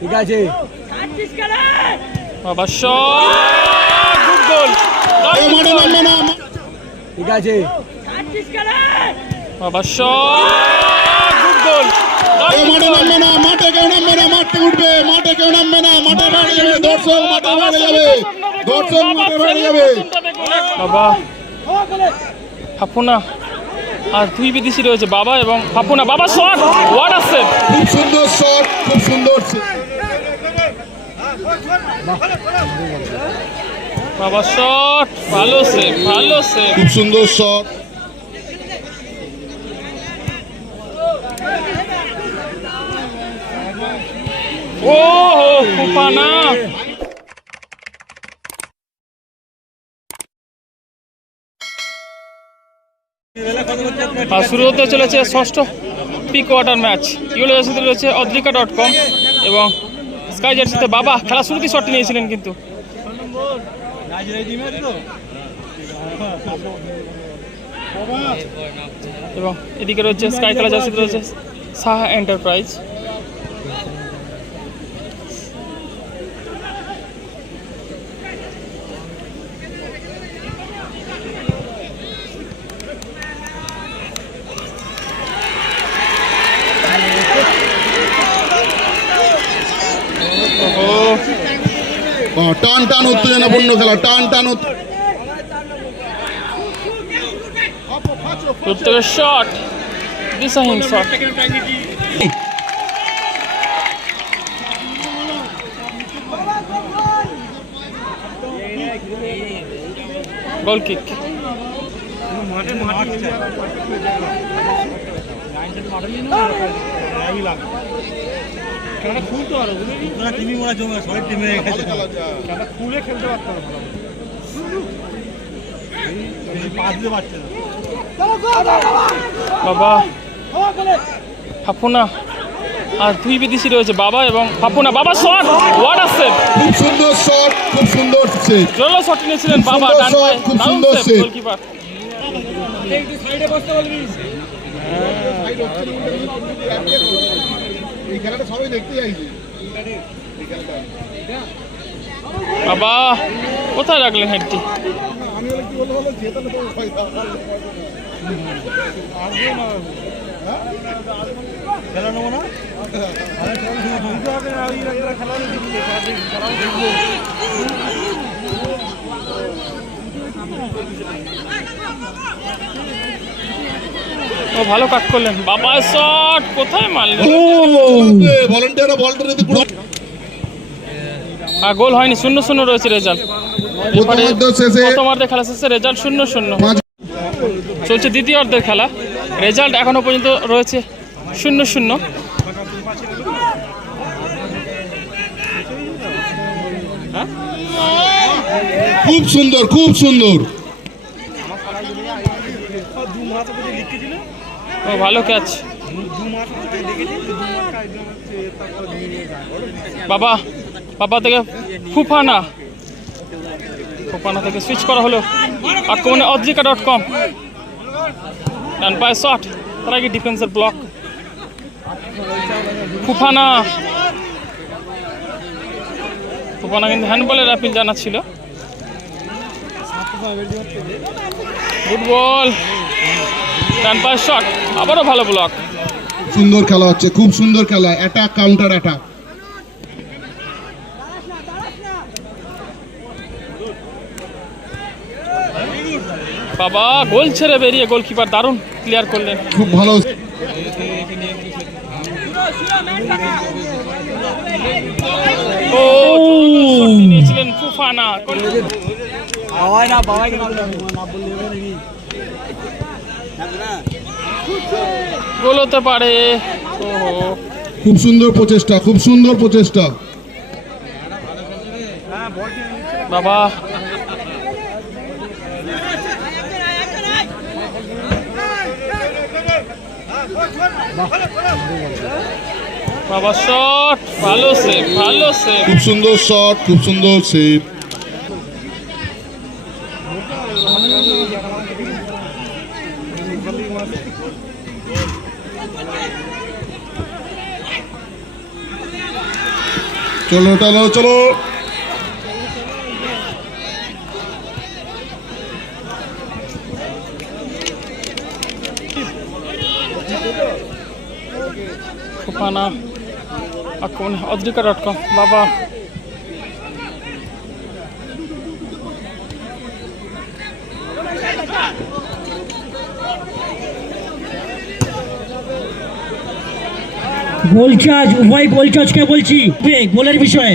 ঠিক আছে। Good goal. ঠিক আছে। বাবা গুড গোল। মাঠে নামবে না মাঠে কেউ নামবে না মাঠে উঠবে মাঠে কেউ নামবে না মাঠে বাইরে যাবে দর্শক মাঠে বাইরে যাবে দর্শক মাঠে বাইরে যাবে। বাবা হাফুনা আর দুই বিদেশি রয়েছে বাবা এবং হাফুনা বাবা শট! হোয়াট আছে খুব সুন্দর শট খুব সুন্দর বাবা শট ভালো সেভ ভালো সেভ খুব সুন্দর শট ও আর শুরু হতে চলেছে ষষ্ঠ প্রি কোয়ার্টার ম্যাচ ইউলো রয়েছে অদ্রিকা ডট কম এবং স্কাই জার্সিতে বাবা, খেলা শুরুতেই শটটি নিয়েছিলেন কিন্তু। এবং এদিকে রয়েছে স্কাই খেলা জার্সিতে রয়েছে সাহা এন্টারপ্রাইজ ও বাহ, টান টান উত্তেজনাপূর্ণ খেলা টান টান শট টিমি মনে জমে সবাই টিমে খুলে খেলতে না বাবা হাফুনা আর দুই বিদেশি রয়েছে বাবা এবং হাফুনা বাবা শট হোয়াট আছে খুব সুন্দর শট খুব সুন্দর জোরালো শট নিয়েছিলেন বাবা ডান পায়ে। খুব সুন্দর সেভ save। গোলকিপার এই খেলাটা সবাই দেখতে চাইছে। বাবা কোথায় রাখলেন হেডটি? আমি হলে কি বলতে বলো জেতালে তো নেব না আরে খেলা নেব না? খেলা খেলা দেখব ও, ভালো কাট করলেন। বাবা শট! কোথায় মারলেন আর গোল হয়নি, শূন্য শূন্য রয়েছে রেজাল্ট প্রথমার্ধে খেলা শেষে রেজাল্ট শূন্য শূন্য। চলছে দ্বিতীয় অর্ধের খেলা। রেজাল্ট এখনও পর্যন্ত রয়েছে শূন্য শূন্য। খুব সুন্দর খুব সুন্দর। ভালো ক্যাচ বাবা বাবা থেকে ফুফানা। ফুফানা থেকে সুইচ করা হলো। আক্রমণে অদ্রিকা ডট কম ডান পায়ে শট তার আগে ডিফেন্সের ব্লক ফুফানা। ফুফানা কিন্তু হ্যান্ডবলের অ্যাপিল জানাচ্ছিল ফুটবল। ডান পায়ে শট আবারও ভালো ব্লক সুন্দর খেলা হচ্ছে খুব সুন্দর খেলা। অ্যাটাক কাউন্টার অ্যাটাক বাবা গোল ছেড়ে বেরিয়ে গোলকিপার দারুণ ক্লিয়ার করলেন। খুব ভালো। নিয়েছিলেন ফুফানা বাবাই না বাবাই নাম না বললে হবে নাকি গোল হতে পারে খুব সুন্দর প্রচেষ্টা খুব সুন্দর প্রচেষ্টা বাবা খুব সুন্দর শট খুব সুন্দর সেভ চলো চলো চলো। ফুফানা আক্রমণে অদ্রিকা ডট কম বাবা গোল চার্জ উভয় গোল চার্জকে বলছি গোলের বিষয়ে।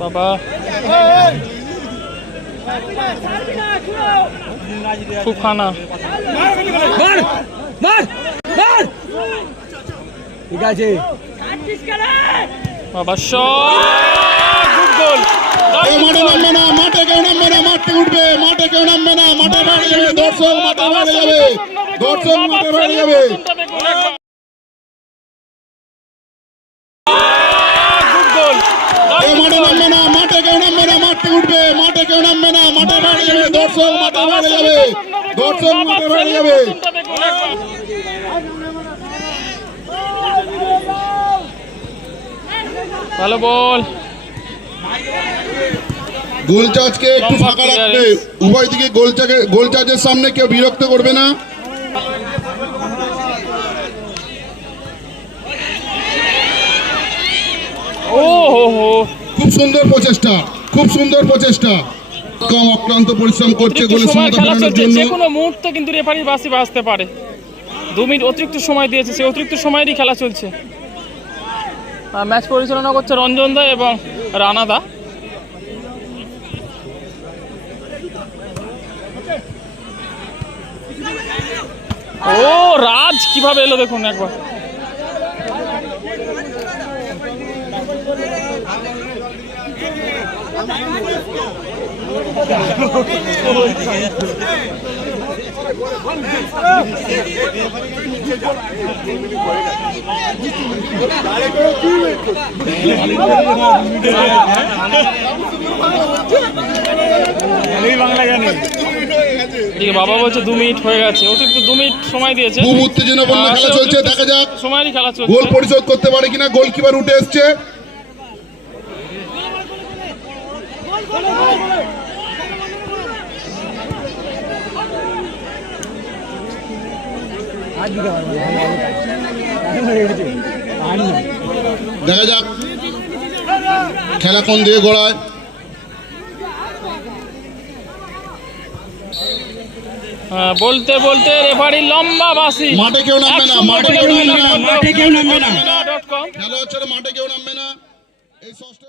বাবা। ফুফানা মার মার মার। ঠিক আছে। বাবা গুড গোল। মাঠে নামবে না মাঠে কেউ নামবে না মাঠ থেকে উঠবে মাঠে কেউ নামবে না মাঠে বাইরে যাবে দর্শক মাঠে বাইরে যাবে দর্শক মাঠে বাইরে যাবে। মাঠ কেউ নামবে না মাঠে বাইরে যাবে দর্শক মাঠে বাইরে যাবে দর্শক মাঠে বাইরে যাবে। ভালো বল। গোল চার্জকে একটু ফাঁকা রাখবে। উভয় দিকে গোল চার্জে গোল চার্জের সামনে কেউ বিরক্ত করবে না। ও হো হো। খুব সুন্দর প্রচেষ্টা। খুব সুন্দর প্রচেষ্টা। কম অক্লান্ত পরিশ্রম করছে সমতা খেলা জন্য। যে কোনো মুহূর্তে কিন্তু রেফারির বাসি বাজতে পারে। দু মিনিট অতিরিক্ত সময় দিয়েছে সেই অতিরিক্ত সময়েরই খেলা চলছে। ম্যাচ পরিচালনা করছে রঞ্জন দা এবং রানা দা। ও রাজ কীভাবে এলো দেখুন একবার। বাংলা জানি বাবা বলছে দু মিনিট হয়ে গেছে অতিরিক্ত দু মিনিট সময় দিয়েছে খুব উত্তেজনাপূর্ণ খেলা চলছে দেখা যাক সময়েরই খেলা চলছে গোল পরিশোধ করতে পারে কিনা গোলকিপার উঠে এসছে দেখা যাক খেলা কোন দিয়ে গড়ায় হ্যাঁ, বলতে বলতে রেফারি লম্বা বাসি মাঠে কেউ নামবে না, মাঠে কেউ নামবে না, মাঠে কেউ নামবে না। ডট কম খেলা হচ্ছে মাঠে কেউ নামবে না এই ষষ্ঠ